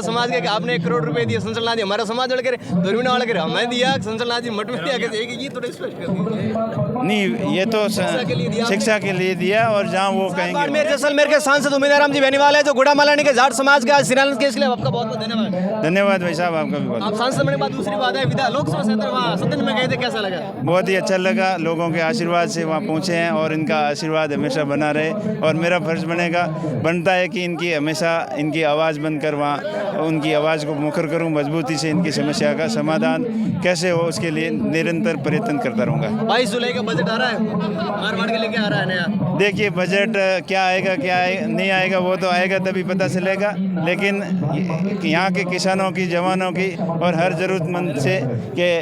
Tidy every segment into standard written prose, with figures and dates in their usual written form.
समाज के आपने 1 करोड़ रुपए दिए संचलना दिया, हमारा समाज वाले करे दुर्मिना वाले करे हमें दिया, संचलना जी मठ में दिया, ये थोड़ा स्पष्ट कर दीजिए। नहीं, ये तो शिक्षा के लिए दिया और जहाँ वो कहेंगे। बाड़मेर जैसलमेर के सांसद उम्मीदवार जी बेनीवाल है जो गुड़ा मालानी के जाट समाज का शिलान्यास के इसलिए आपका बहुत बहुत धन्यवाद। धन्यवाद भाई साहब, आपका भी बहुत। आप सांसद बने बाद दूसरी बात है विधान लोकसभा क्षेत्र वहाँ सदन में गए थे, कैसा लगा? बहुत ही अच्छा लगा, लोगों के आशीर्वाद से वहाँ पहुँचे हैं और इनका आशीर्वाद हमेशा बना रहे और मेरा फर्ज बनता है कि इनकी हमेशा इनकी आवाज़ बनकर वहाँ उनकी आवाज़ को मुखर करूँ, मजबूती से इनकी समस्या का समाधान कैसे हो उसके लिए निरंतर प्रयत्न करता रहूँगा। 22 जुलाई का बजट आ रहा है, मारवाड़ के लेके आ रहा है नया। देखिए बजट क्या आएगा नहीं आएगा वो तो आएगा तभी पता चलेगा, लेकिन यहाँ के किसानों की, जवानों की और हर ज़रूरतमंद से के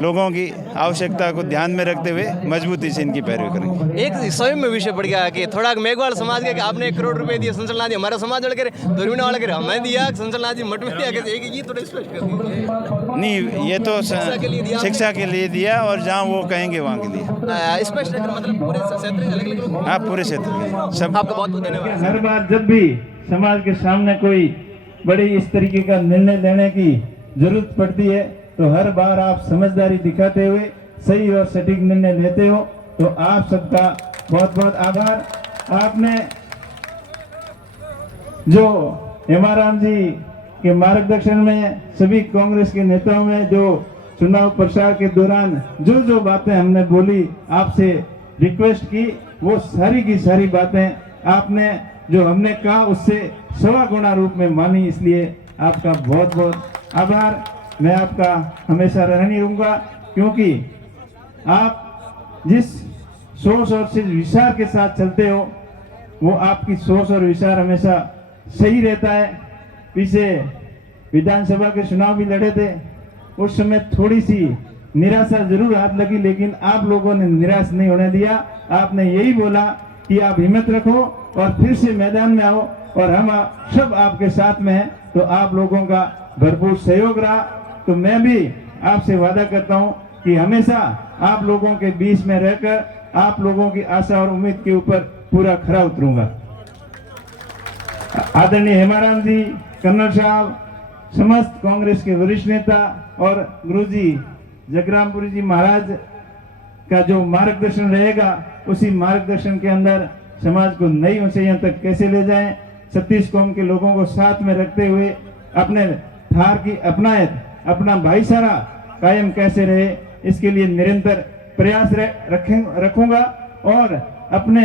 लोगों की आवश्यकता को ध्यान में रखते हुए मजबूती से इनकी पैरवी करेंगे। एक स्वयं में विषय पड़ गया कि थोड़ा मेघवाल समाज के आपने 1 करोड़ रुपए दिए संचलना दिया, हमारा समाज वाले करे दुर्मिना वाले करे हमें दिया, संचलना जी मठ में दिया, ये थोड़ा स्पष्ट कर दीजिए। नहीं, ये तो शिक्षा के लिए दिया और जहाँ वो कहेंगे वहाँ के लिए स्पष्ट मतलब पूरे क्षेत्र। हाँ, पूरे क्षेत्र में सब। आपका बहुत बहुत धन्यवाद। हर बार जब भी समाज के सामने कोई बड़ी इस तरीके का निर्णय लेने की जरूरत पड़ती है तो हर बार आप समझदारी दिखाते हुए सही और सटीक निर्णय लेते हो, तो आप सबका बहुत बहुत आभार। आपने जो हेमाराम जी के मार्गदर्शन में सभी कांग्रेस के नेताओं में जो चुनाव प्रचार के दौरान जो बातें हमने बोली, आपसे रिक्वेस्ट की, वो सारी की सारी बातें आपने जो हमने कहा उससे 1.25 गुना रूप में मानी, इसलिए आपका बहुत बहुत आभार। मैं आपका हमेशा ऋणी रहूंगा क्योंकि आप जिस सोच और विचार के साथ चलते हो वो आपकी सोच और विचार हमेशा सही रहता है। पीछे विधानसभा के चुनाव भी लड़े थे, उस समय थोड़ी सी निराशा जरूर हाथ लगी, लेकिन आप लोगों ने निराश नहीं होने दिया। आपने यही बोला कि आप हिम्मत रखो और फिर से मैदान में आओ और हम सब आपके साथ में हैं, तो आप लोगों का भरपूर सहयोग रहा। तो मैं भी आपसे वादा करता हूं कि हमेशा आप लोगों के बीच में रहकर आप लोगों की आशा और उम्मीद के ऊपर पूरा खरा उतरूंगा। आदरणीय हेमाराम जी, कन्नड़ साहब, समस्त कांग्रेस के वरिष्ठ नेता और गुरुजी जगरामपुरी जी महाराज का जो मार्गदर्शन रहेगा, उसी मार्गदर्शन के अंदर समाज को नई ऊंचाइयों तक कैसे ले जाएं, 36 कौम के लोगों को साथ में रखते हुए अपने थार की अपनायत, अपना भाईचारा कायम कैसे रहे, इसके लिए निरंतर प्रयास रखूंगा और अपने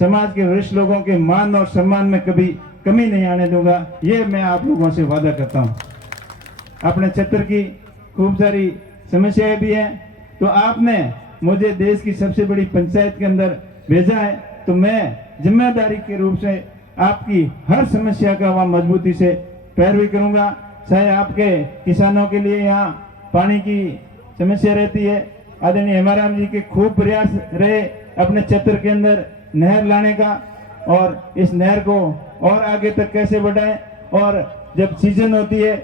समाज के वरिष्ठ लोगों के मान और सम्मान में कभी कमी नहीं आने दूंगा। ये मैं आप लोगों से वादा करता हूं। अपने क्षेत्र की खूब सारी समस्याएं भी हैं, तो आपने मुझे देश की सबसे बड़ी पंचायत के अंदर भेजा है, तो मैं जिम्मेदारी के रूप से आपकी हर समस्या का वहां मजबूती से पैरवी करूंगा। चाहे आपके किसानों के लिए यहाँ पानी की समस्या रहती है, आदरणीय हेमाराम जी के खूब प्रयास रहे अपने क्षेत्र के अंदर नहर लाने का, और इस नहर को और आगे तक कैसे बढ़ाएं, और जब सीजन होती है,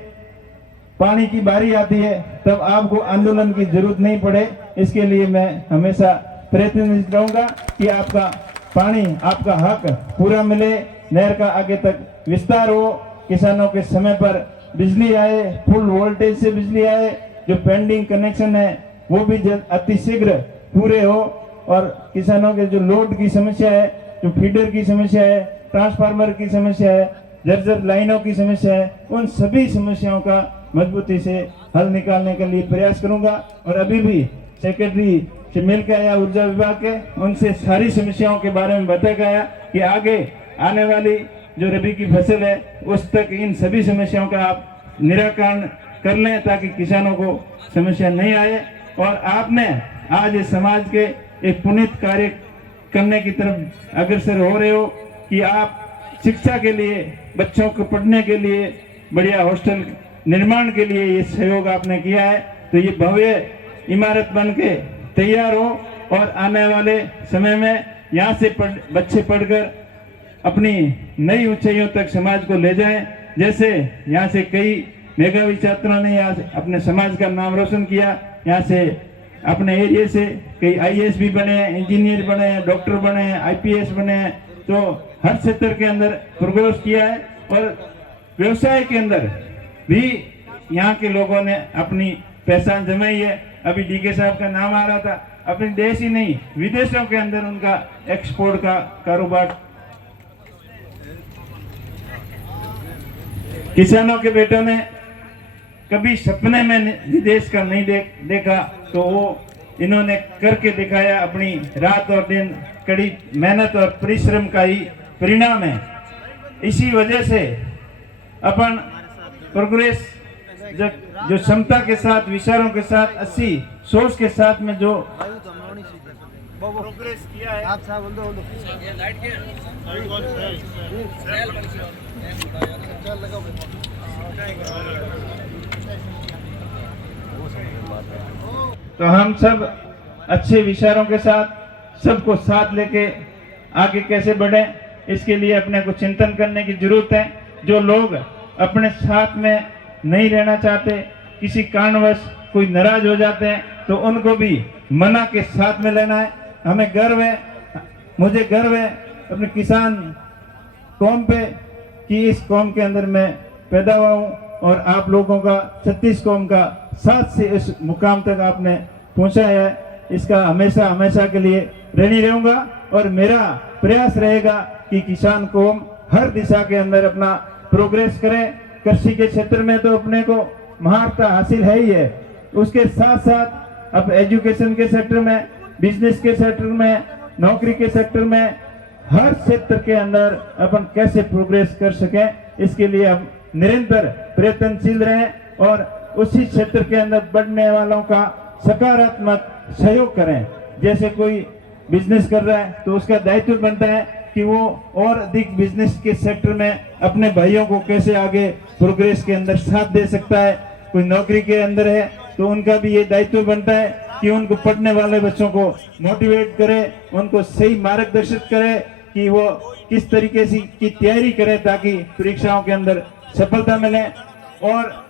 पानी की बारी आती है, तब आपको आंदोलन की जरूरत नहीं पड़े। इसके लिए मैं हमेशा प्रयत्नशील रहूंगा कि आपका पानी, आपका हक पूरा मिले, नहर का आगे तक विस्तार हो, किसानों के समय पर बिजली आए, फुल वोल्टेज से बिजली आए, जो पेंडिंग कनेक्शन है वो भी अतिशीघ्र पूरे हो, और किसानों के जो लोड की समस्या है, जो फीडर की समस्या है, ट्रांसफार्मर की समस्या है, जर्जर लाइनों की समस्या है, उन सभी समस्याओं का मजबूती से हल निकालने के लिए प्रयास करूंगा। और अभी भी सेक्रेटरी से मिलकर आया ऊर्जा विभाग के, उनसे सारी समस्याओं के बारे में बताया गया कि आगे आने वाली जो रबी की फसल है उस तक इन सभी समस्याओं का आप निराकरण कर लें ताकि किसानों को समस्या नहीं आए। और आपने आज इस समाज के एक पुनीत कार्य करने की तरफ अग्रसर हो रहे हो कि आप शिक्षा के लिए, बच्चों को पढ़ने के लिए, बढ़िया हॉस्टल निर्माण के लिए ये सहयोग आपने किया है। तो ये भव्य इमारत बन के तैयार हो और आने वाले समय में यहाँ से बच्चे पढ़कर अपनी नई ऊंचाइयों तक समाज को ले जाएं। जैसे यहाँ से कई मेधावी छात्रों ने यहाँ अपने समाज का नाम रोशन किया, यहाँ से अपने एरिया से कई आईएएस भी बने हैं, इंजीनियर बने हैं, डॉक्टर बने हैं, आईपीएस बने हैं। तो हर क्षेत्र के अंदर प्रोग्रेस किया है और व्यवसाय के अंदर भी यहाँ के लोगों ने अपनी पहचान जमाई है। अभी डीके साहब का नाम आ रहा था, अपने देश ही नहीं विदेशों के अंदर उनका एक्सपोर्ट का कारोबार। किसानों के बेटों ने कभी सपने में विदेश का नहीं देखा, तो वो इन्होंने करके दिखाया। अपनी रात और दिन कड़ी मेहनत और परिश्रम का ही परिणाम है। इसी वजह से अपन प्रोग्रेस जो क्षमता के साथ, विचारों के साथ, अच्छी सोच के साथ में जो प्रोग्रेस किया है, तो हम सब अच्छे विचारों के साथ सबको साथ लेके आगे कैसे बढ़े, इसके लिए अपने को चिंतन करने की जरूरत है। जो लोग अपने साथ में नहीं रहना चाहते, किसी कारणवश कोई नाराज हो जाते हैं, तो उनको भी मना के साथ में लेना है। हमें गर्व है, मुझे गर्व है अपने किसान कौम पे कि इस कौम के अंदर मैं पैदा हुआ हूँ, और आप लोगों का 36 कौम का साथ से इस मुकाम तक आपने पहुँचाया है। इसका हमेशा हमेशा के लिए ऋणी रहूंगा, और मेरा प्रयास रहेगा कि किसान कौम हर दिशा के अंदर अपना प्रोग्रेस करें। कृषि के क्षेत्र में तो अपने को महारता हासिल है ही है, उसके साथ साथ अब एजुकेशन के सेक्टर में, बिजनेस के सेक्टर में, नौकरी के सेक्टर में, हर क्षेत्र के अंदर अपन कैसे प्रोग्रेस कर सकें, इसके लिए हम निरंतर प्रयत्नशील रहें और उसी क्षेत्र के अंदर बढ़ने वालों का सकारात्मक सहयोग करें। जैसे कोई बिजनेस कर रहा है तो उसका दायित्व बनता है कि वो और अधिक बिजनेस के सेक्टर में अपने भाइयों को कैसे आगे प्रोग्रेस के अंदर साथ दे सकता है। कोई नौकरी के अंदर है तो उनका भी ये दायित्व बनता है कि उनको पढ़ने वाले बच्चों को मोटिवेट करे, उनको सही मार्गदर्शित करे कि वो किस तरीके से की तैयारी करे ताकि परीक्षाओं के अंदर सफलता मिले। और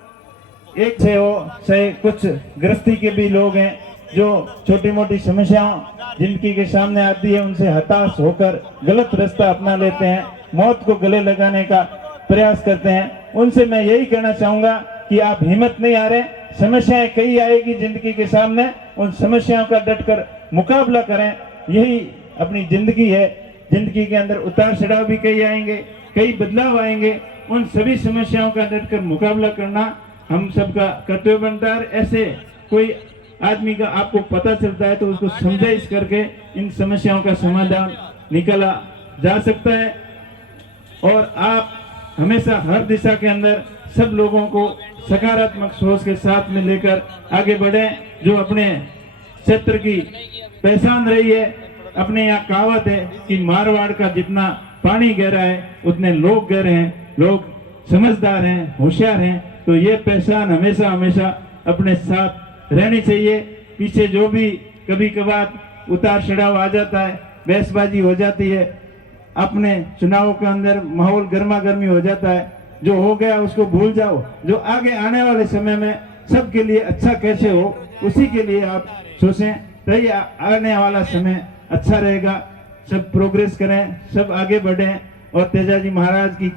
एक से हो चाहे कुछ गृहस्थी के भी लोग हैं जो छोटी मोटी समस्याओं जिंदगी के सामने आती है उनसे हताश होकर गलत रास्ता अपना लेते हैं, मौत को गले लगाने का प्रयास करते हैं। उनसे मैं यही कहना चाहूंगा कि आप हिम्मत नहीं हारें, समस्याएं कई आएगी जिंदगी के सामने, उन समस्याओं का डटकर मुकाबला करें। यही अपनी जिंदगी है, जिंदगी के अंदर उतार चढ़ाव भी कई आएंगे, कई बदलाव आएंगे, उन सभी समस्याओं का डटकर मुकाबला करना हम सबका कर्तव्य बनता है। ऐसे कोई आदमी का आपको पता चलता है तो उसको समझाइश करके इन समस्याओं का समाधान निकाला जा सकता है। और आप हमेशा हर दिशा के अंदर सब लोगों को सकारात्मक सोच के साथ में लेकर आगे बढ़े। जो अपने क्षेत्र की पहचान रही है, अपने यहाँ कहावत है कि मारवाड़ का जितना पानी गहरा है उतने लोग गहरे हैं, लोग समझदार हैं, होशियार हैं। तो ये पहचान हमेशा हमेशा अपने साथ रहनी चाहिए। पीछे जो भी कभी कभार उतार चढ़ाव आ जाता है, बहसबाजी हो जाती है, अपने चुनावों के अंदर माहौल गर्मा गर्मी हो जाता है, जो हो गया उसको भूल जाओ। जो आगे आने वाले समय में सबके लिए अच्छा कैसे हो उसी के लिए आप सोचें, तो ये आने वाला समय अच्छा रहेगा। सब प्रोग्रेस करें, सब आगे बढ़ें और तेजाजी महाराज की